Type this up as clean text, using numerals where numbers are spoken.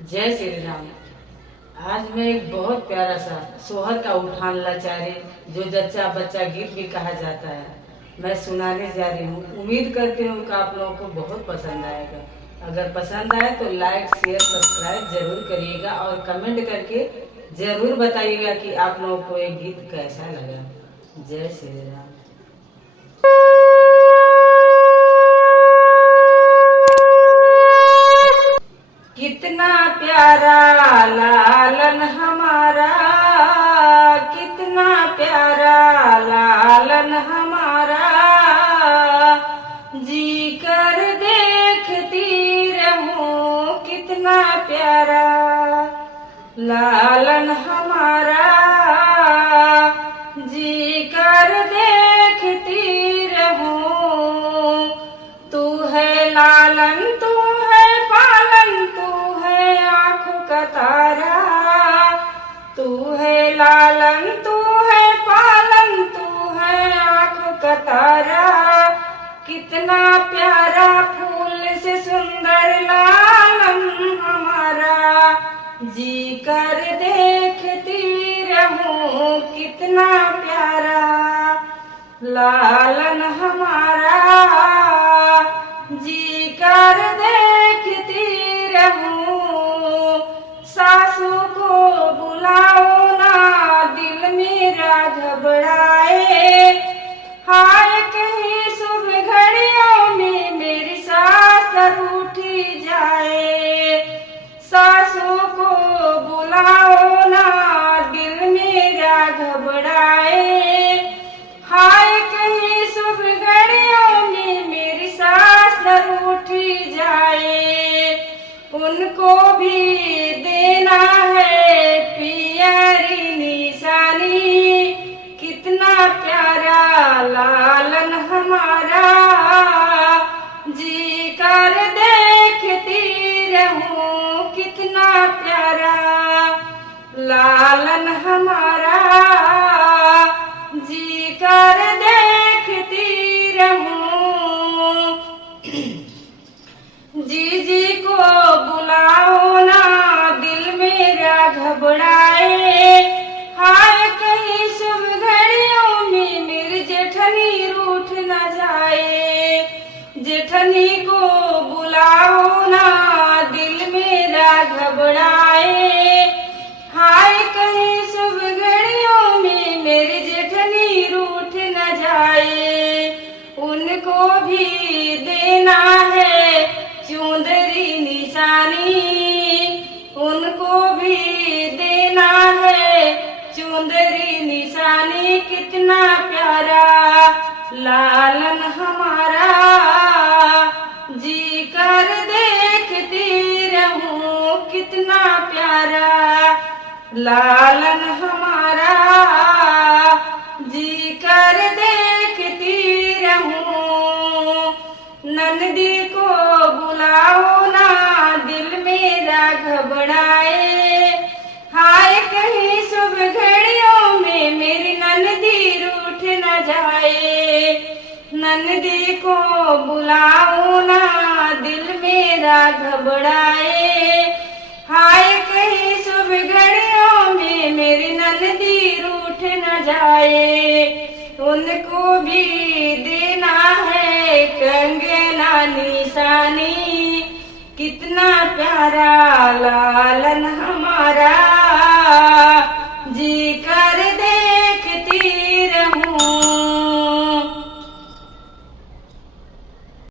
जय श्री राम। आज मैं एक बहुत प्यारा सा सोहर का उठान लाचारे जो जच्चा बच्चा गीत भी कहा जाता है मैं सुनाने जा रही हूँ। उम्मीद करती हूँ कि आप लोगों को बहुत पसंद आएगा। अगर पसंद आए तो लाइक शेयर सब्सक्राइब जरूर करिएगा और कमेंट करके जरूर बताइएगा कि आप लोगों को ये गीत कैसा लगा। जय श्री राम। कितना प्यारा लालन हमारा, कितना प्यारा लालन हमारा, जी कर देखती रहूं कितना प्यारा लालन हमारा, जी कर देखती रहूं। तू है लालन तू है पालन तू है आँखों का तारा, तू है लालन तू है पालन तू है आँखों का तारा। कितना प्यारा फूल से सुंदर लालन हमारा, जी कर देखती रहूं कितना प्यारा लालन हमारा, जी कर देखती रहूं। सासू को बुलाओ ना दिल मेरा घबराए, हाय कहीं शुभ घड़ियों में मेरी सास रूठी जाए। सासू को बुलाओ ना दिल मेरा घबराए, हाय कहीं शुभ घड़ियों में मेरी सास रूठी जाए। उनको भी देना है पियरी निशानी, कितना प्यारा लालन हमारा, जी कर देखती रहूं कितना प्यारा लालन हमारा, जी कर देखती रहूं। जी को बुलाओ ना दिल मेरा घबराए, हाय कहीं शुभ घड़ियों में मेरी जेठनी रूठ न जाए। जेठनी को बुलाओ ना दिल मेरा घबराए, हाय कहीं शुभ घड़ियों में मेरी जेठनी रूठ न जाए। उनको भी देना है चुंदरी निशानी, उनको भी देना है चुंदरी निशानी। कितना प्यारा लालन हमारा, जी कर देखती रहूं कितना प्यारा लालन हमारा, जी कर देखती रहूं। नंदी को बुलाओ ना दिल मेरा घबराए, हाय कहीं शुभ घड़ियों में मेरी नंदी रूठ न जाए। नंदी को बुलाओ ना दिल मेरा घबराए, हाय कहीं शुभ घड़ियों में मेरी नंदी रूठ न जाए। उनको भी देना है कंगना निशानी, कितना प्यारा